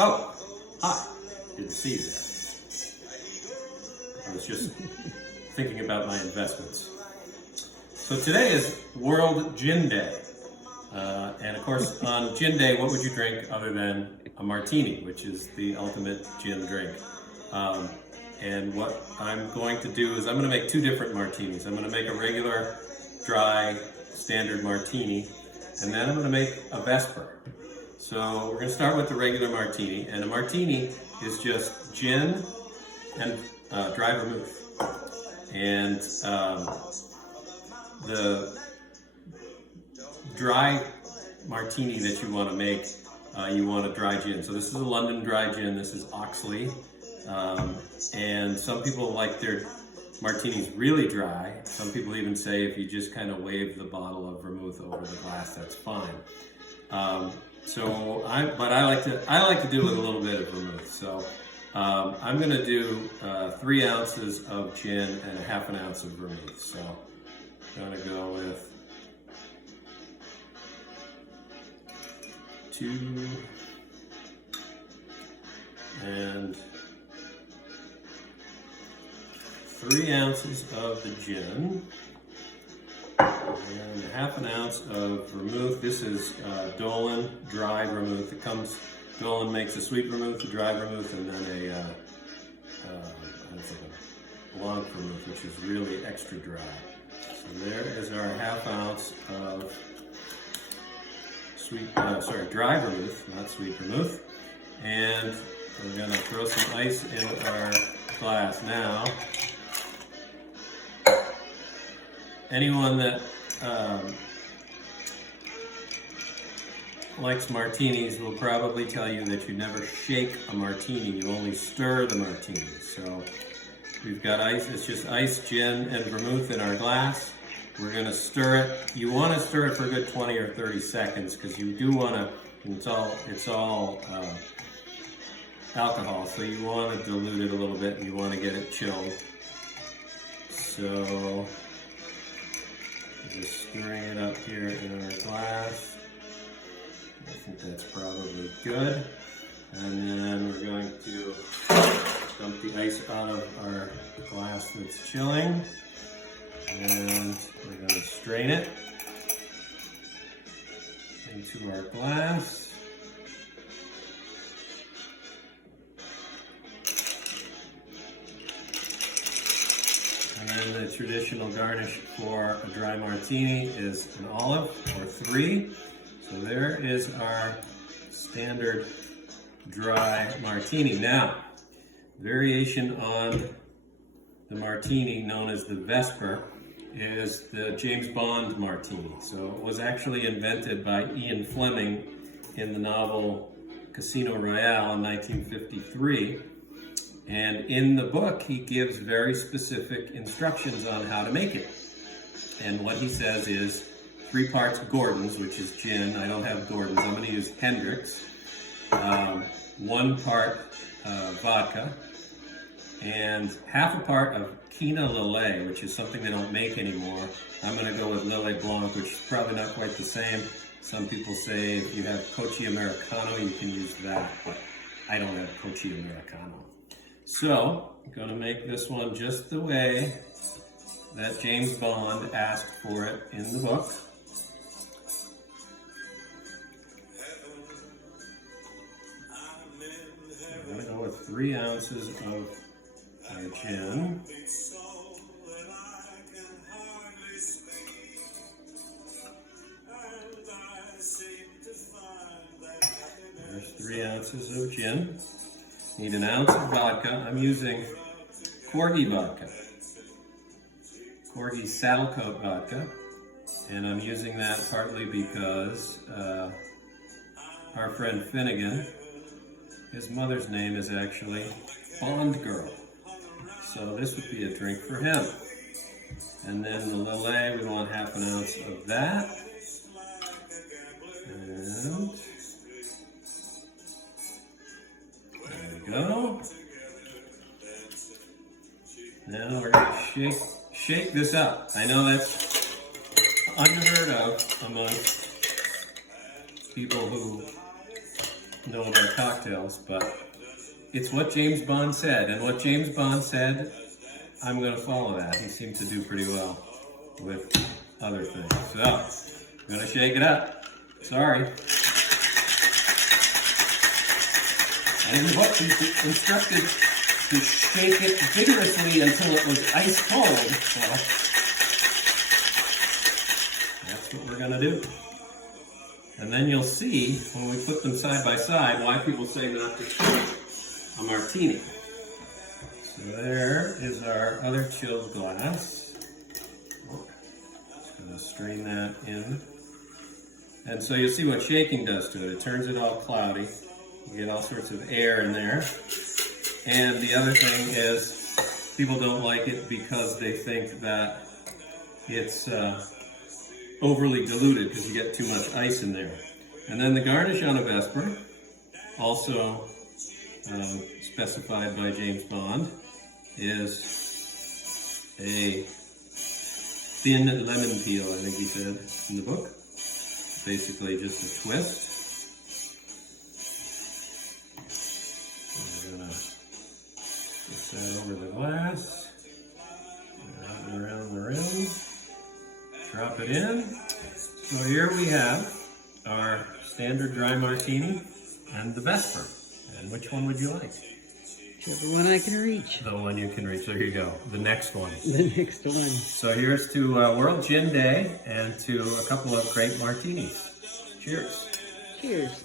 Oh, hi. Good to see you there. I was just thinking about my investments. So today is World Gin Day. And of course, on Gin Day, what would you drink other than a martini, which is the ultimate gin drink? And what I'm going to do is I'm going to make two different martinis. I'm going to make a regular, dry, standard martini, and then I'm going to make a Vesper. So we're going to start with the regular martini, and a martini is just gin and dry vermouth. And the dry martini that you want to make, you want a dry gin. So this is a London dry gin. This is Oxley. And some people like their martinis really dry. Some people even say if you just kind of wave the bottle of vermouth over the glass, that's fine. I like to do it with a little bit of vermouth. So I'm going to do 3 ounces of gin and a ½ ounce of vermouth. So I'm going to go with 2 and 3 ounces of the gin and a ½ ounce of vermouth. This is Dolan dry vermouth. Dolan makes a sweet vermouth, a dry vermouth, and then a blanc vermouth, which is really extra dry. So there is our ½ ounce of dry vermouth, not sweet vermouth. And we're gonna throw some ice in our glass now. Anyone that likes martinis will probably tell you that you never shake a martini, you only stir the martini. So we've got ice, it's just ice, gin, and vermouth in our glass. We're gonna stir it. You wanna stir it for a good 20 or 30 seconds because you do wanna, it's all alcohol, so you wanna dilute it a little bit and you wanna get it chilled. So just stirring it up here in our glass. I think that's probably good. And then we're going to dump the ice out of our glass that's chilling. And we're going to strain it into our glass. And then the traditional garnish for a dry martini is an olive or 3. So there is our standard dry martini. Now, variation on the martini known as the Vesper is the James Bond martini. So it was actually invented by Ian Fleming in the novel Casino Royale in 1953. And in the book, he gives very specific instructions on how to make it. And what he says is 3 parts Gordon's, which is gin. I don't have Gordon's. I'm going to use Hendrick's. 1 part vodka. And ½ a part of Quina Lillet, which is something they don't make anymore. I'm going to go with Lillet Blanc, which is probably not quite the same. Some people say if you have Cochi Americano, you can use that. But I don't have Cochi Americano. So, I'm going to make this one just the way that James Bond asked for it in the book. I'm going to go with 3 ounces of our gin. There's 3 ounces of gin. Need 1 ounce of vodka. I'm using Corgi vodka. Corgi Saddle Coat vodka. And I'm using that partly because our friend Finnegan, his mother's name is actually Bond Girl. So this would be a drink for him. And then the Lillet, we want ½ an ounce of that. And go. Now we're going to shake this up. I know that's unheard of among people who know about cocktails, but it's what James Bond said, and what James Bond said, I'm going to follow that. He seemed to do pretty well with other things. So, I'm going to shake it up. Sorry. And in the book, he's instructed to shake it vigorously until it was ice cold. So, that's what we're going to do. And then you'll see, when we put them side by side, why people say not to shake a martini. So there is our other chilled glass. Just going to strain that in. And so you'll see what shaking does to it. It turns it all cloudy. You get all sorts of air in there. And the other thing is, people don't like it because they think that it's overly diluted because you get too much ice in there. And then the garnish on a Vesper, also specified by James Bond, is a thin lemon peel, I think he said in the book. Basically just a twist. We're gonna put that over the glass, and around the rim, drop it in. So here we have our standard dry martini and the Vesper. And which one would you like? Whichever one I can reach. The one you can reach. There you go. The next one. The next one. So here's to World Gin Day and to a couple of great martinis. Cheers. Cheers.